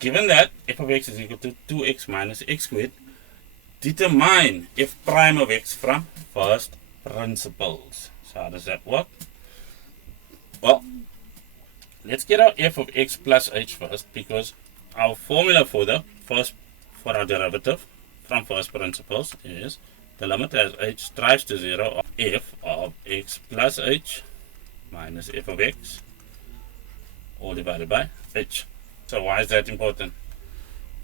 given that f of x is equal to 2x minus x squared, determine f prime of x from first principles. So how does that work? Well, let's get our f of x plus h first, because our formula for our derivative from first principles is the limit as h strives to 0 of f of x plus h minus f of x all divided by h. So why is that important?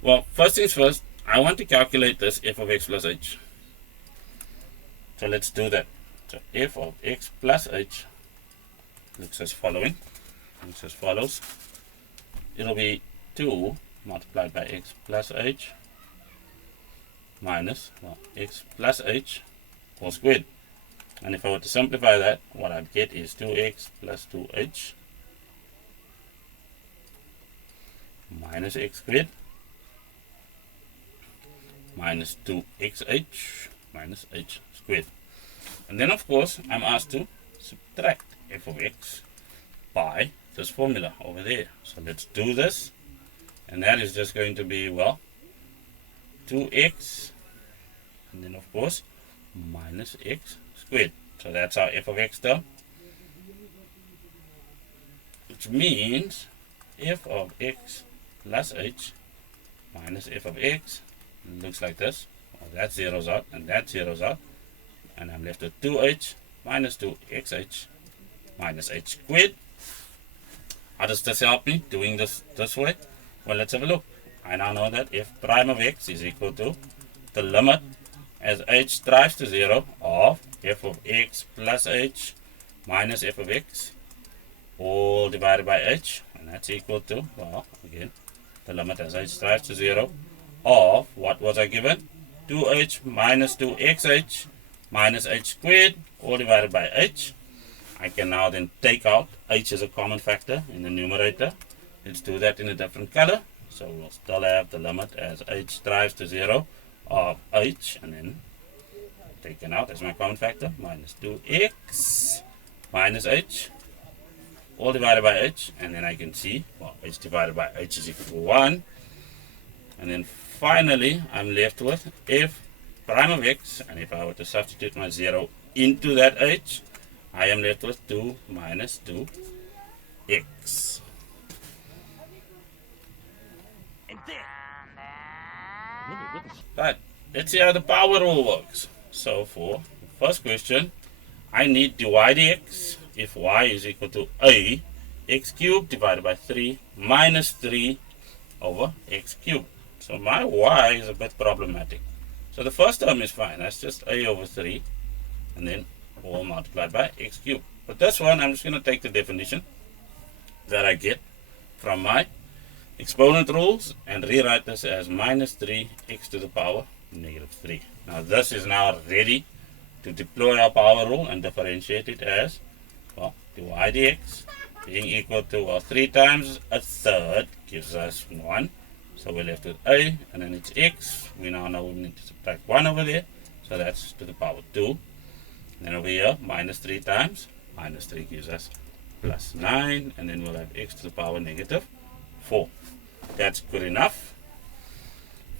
Well, first things first, I want to calculate this f of x plus h. So let's do that. So f of x plus h looks as following. Looks as follows. It'll be 2 multiplied by x plus h minus x plus h all squared. And if I were to simplify that, what I'd get is 2x plus 2h minus x squared minus 2xh minus h squared. And then of course I'm asked to subtract f of x by this formula over there. So let's do this, and that is just going to be, well, 2x and then of course minus x squared. So that's our f of x term, which means f of x plus h minus f of x looks like this. Well, that zeroes out and that zeroes out, and I'm left with 2h minus 2xh minus h squared. How does this help me doing this way? Well, let's have a look. I now know that f prime of x is equal to the limit as h strives to 0 of f of x plus h minus f of x all divided by h, and that's equal to, well, again, the limit as h strives to 0 of, what was I given? 2h minus 2xh minus h squared all divided by h. I can now then take out h as a common factor in the numerator. Let's do that in a different color. So we'll still have the limit as h strives to 0 of h, and then taken out as my common factor, minus 2x minus h all divided by h, and then I can see, well, h divided by h is equal to 1. And then finally I'm left with f prime of x, and if I were to substitute my 0 into that h, I am left with 2 minus 2x. Right, let's see how the power rule works. So for the first question, I need dy dx if y is equal to a x cubed divided by 3 minus 3 over x cubed. So my y is a bit problematic. So the first term is fine, that's just a over 3 and then all multiplied by x cubed. But this one, I'm just going to take the definition that I get from my exponent rules and rewrite this as minus 3x to the power negative 3. Now this is now ready to deploy our power rule and differentiate it as, well, dy dx being equal to, well, 3 times a third gives us 1. So we're left with a, and then it's x. We now know we need to subtract 1 over there. So that's to the power 2. And then over here, minus 3 times minus 3 gives us plus 9. And then we'll have x to the power negative 4. That's good enough.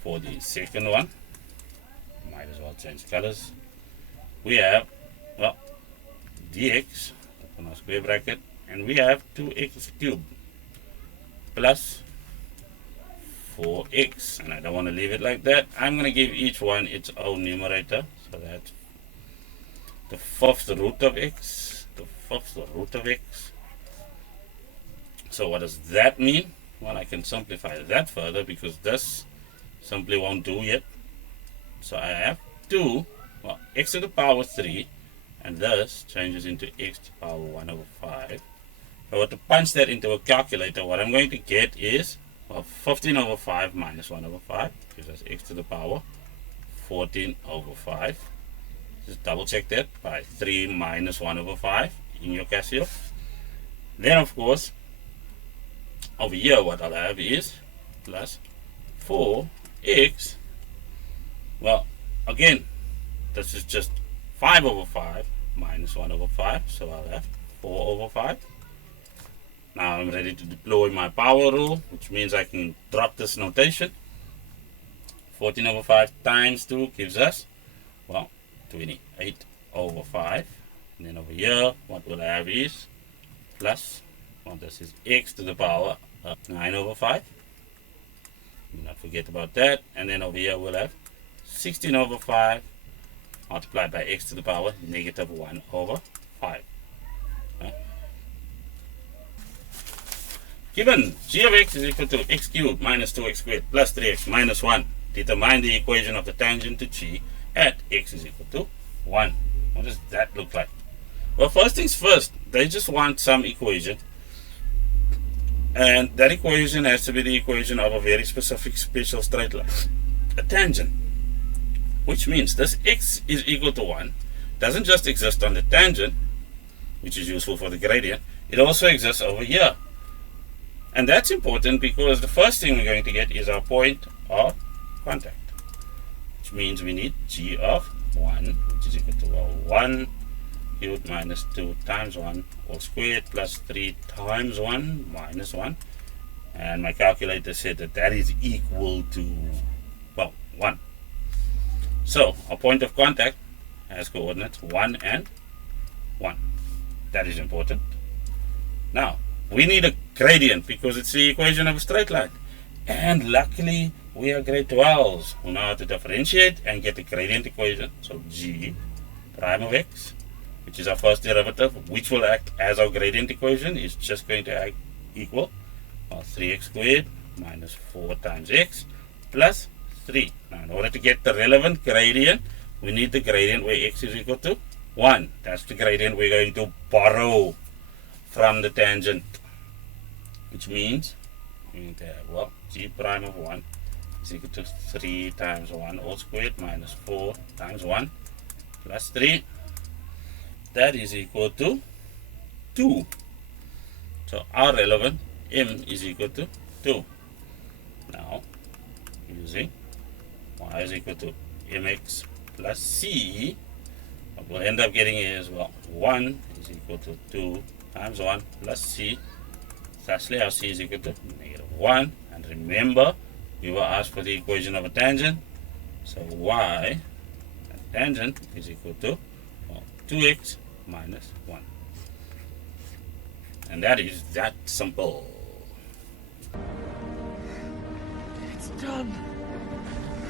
For the second one, might as well change colors. We have, well, dx, open our square bracket, and we have 2x cubed plus 4x, and I don't want to leave it like that. I'm going to give each one its own numerator, so that's the fifth root of x, the fifth root of x. So what does that mean? Well, I can simplify that further because this simply won't do yet. So I have 2, well, x to the power 3, and this changes into x to the power 1 over 5. If I were to punch that into a calculator, what I'm going to get is, well, 15 over 5 minus 1 over 5 gives us x to the power 14 over 5. Just double check that by 3 minus 1 over 5 in your Casio. Then of course, over here what I'll have is plus 4x. Well, again, this is just 5 over 5 minus 1 over 5, so I'll have 4 over 5. Now I'm ready to deploy my power rule, which means I can drop this notation. 14 over 5 times 2 gives us, well, 28 over 5. And then over here, what we'll have is plus, well, this is x to the power of 9 over 5. Do not forget about that. And then over here, we'll have 16 over 5 multiplied by x to the power negative 1 over 5. Given g of x is equal to x cubed minus 2x squared plus 3x minus 1, determine the equation of the tangent to g at x is equal to 1. What does that look like? Well, first things first, they just want some equation. And that equation has to be the equation of a very specific special straight line, a tangent. Which means this x is equal to 1 doesn't just exist on the tangent, which is useful for the gradient, it also exists over here. And that's important because the first thing we're going to get is our point of contact, which means we need g of 1, which is equal to 1 cubed minus 2 times 1 all squared plus 3 times 1 minus 1. And my calculator said that that is equal to, well, 1. So our point of contact has coordinates 1 and 1. That is important. Now, we need a gradient because it's the equation of a straight line. And luckily, we are grade 12s who know how to differentiate and get the gradient equation. So g prime of x, which is our first derivative, which will act as our gradient equation, is just going to act equal 3x squared minus 4 times x plus 3. Now, in order to get the relevant gradient, we need the gradient where x is equal to 1. That's the gradient we're going to borrow from the tangent, which means we need to have, well, g prime of 1 is equal to 3 times 1 all squared minus 4 times 1 plus 3. That is equal to 2. So our relevant m is equal to 2. Now, using y is equal to mx plus c, what we'll end up getting is, well, 1 is equal to 2 times 1 plus c. Lastly, our c is equal to negative 1. And remember, we were asked for the equation of a tangent. So y at tangent is equal to, well, 2x minus 1. And that is that simple. It's done.